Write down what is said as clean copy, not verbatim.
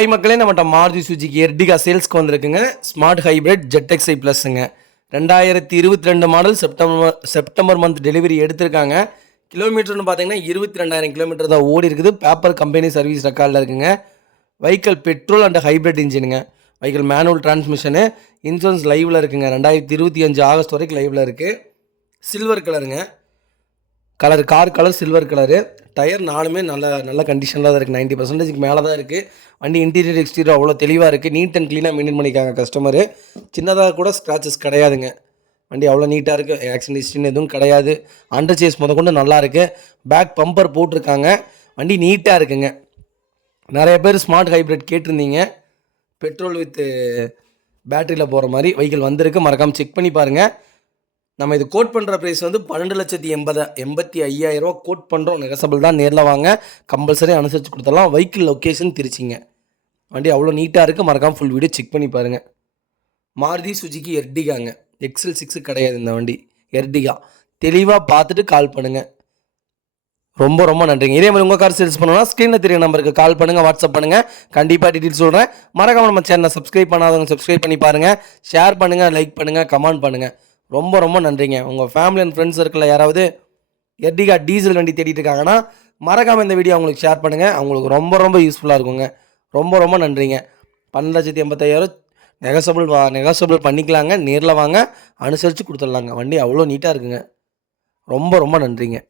Hi மக்களே, நம்மகிட்ட Maruti Suzuki Ertiga சேல்ஸ்க்கு வந்திருக்குங்க. Smart hybrid ZXi ப்ளஸ்ஸுங்க. 2022 model September month delivery எடுத்திருக்காங்க. கிலோமீட்டர்னு பார்த்தீங்கன்னா 22,000 கிலோமீட்டர் தான் ஓடி இருக்குது. பேப்பர் கம்பெனி சர்வீஸ் ரெக்கார்டில் இருக்குங்க. வெஹிக்கிள் பெட்ரோல் அண்ட் ஹைப்ரிட் இன்ஜினுங்க. Vehicle manual transmission. இன்சூரன்ஸ் லைவில் இருக்குங்க. 2025 ஆகஸ்ட் வரைக்கும் லைவில் இருக்குது. சில்வர் கலருங்க. Car colour silver colour. Tyre நாலுமே நல்ல கண்டிஷனில் தான் இருக்குது. 90% மேலே தான் இருக்குது. வண்டி இன்டீரியர் எக்ஸ்டீரியர் அவ்வளோ தெளிவாக இருக்குது. நீட் அண்ட் க்ளீனாக மெயின்டைன் பண்ணிக்காங்க கஸ்டமரு. சின்னதாக கூட ஸ்க்ராச்சஸ் கிடையாதுங்க. வண்டி அவ்வளோ நீட்டாக இருக்குது. ஆக்சிடென்ட் ஹிஸ்ட்ரின்னு எதுவும் கிடையாது. அண்டர் சேஸ் முதற்கொண்டு நல்லா இருக்குது. பேக் பம்பர் போட்டிருக்காங்க. வண்டி நீட்டாக இருக்குங்க. நிறைய பேர் ஸ்மார்ட் ஹைப்ரிட் கேட்டிருந்தீங்க. பெட்ரோல் வித் பேட்டரியில் போகிற மாதிரி வெஹிக்கிள் வந்திருக்கு. மறக்காமல் செக் பண்ணி பாருங்கள். நம்ம இது கோட் பண்ணுற ப்ரைஸ் வந்து 12,85,000 கோட் பண்ணுறோம். நெகசபிள் தான். நேரில் வாங்க, கம்பல்சரி அனுசரித்து கொடுத்துடலாம். வெஹிக்கிள் லொக்கேஷன் திருச்சிங்க. வண்டி அவ்வளோ நீட்டாக இருக்குது. மறக்காமல் ஃபுல் வீடியோ செக் பண்ணி பாருங்கள். மாருதி சுஜுகி எர்டிகாங்க. XL6 கிடையாது இந்த வண்டி. எர்டிகா தெளிவாக பார்த்துட்டு கால் பண்ணுங்கள். ரொம்ப ரொம்ப நன்றிங்க. இதே மாதிரி உங்கள் கார் சேல்ஸ் பண்ணணும்னா ஸ்க்ரீனில் தெரிய நம்பருக்கு கால் பண்ணுங்கள், வாட்ஸ்அப் பண்ணுங்கள். கண்டிப்பாக டீட்டெயில்ஸ் சொல்கிறேன். மறக்காமல் நம்ம சேனலை சப்ஸ்கிரைப் பண்ணாதவங்க சப்ஸ்கிரைப் பண்ணி பாருங்கள். ஷேர் பண்ணுங்கள், லைக் பண்ணுங்கள், கமெண்ட் பண்ணுங்கள். ரொம்ப ரொம்ப நன்றிங்க. உங்கள் ஃபேமிலி அண்ட் ஃப்ரெண்ட்ஸ் சர்க்கிளில் யாராவது எர்டிகா டீசல் வண்டி தேடிட்டு இருக்காங்கன்னா மறக்காமல் இந்த வீடியோ அவங்களுக்கு ஷேர் பண்ணுங்கள். அவங்களுக்கு ரொம்ப ரொம்ப யூஸ்ஃபுல்லாக இருக்குங்க. ரொம்ப ரொம்ப நன்றிங்க. 12,85,000 நெகசபிள் பண்ணிக்கலாங்க. நேரில் வாங்க, அனுசரித்து கொடுத்துடலாங்க. வண்டி அவ்வளோ நீட்டாக இருக்குங்க. ரொம்ப ரொம்ப நன்றிங்க.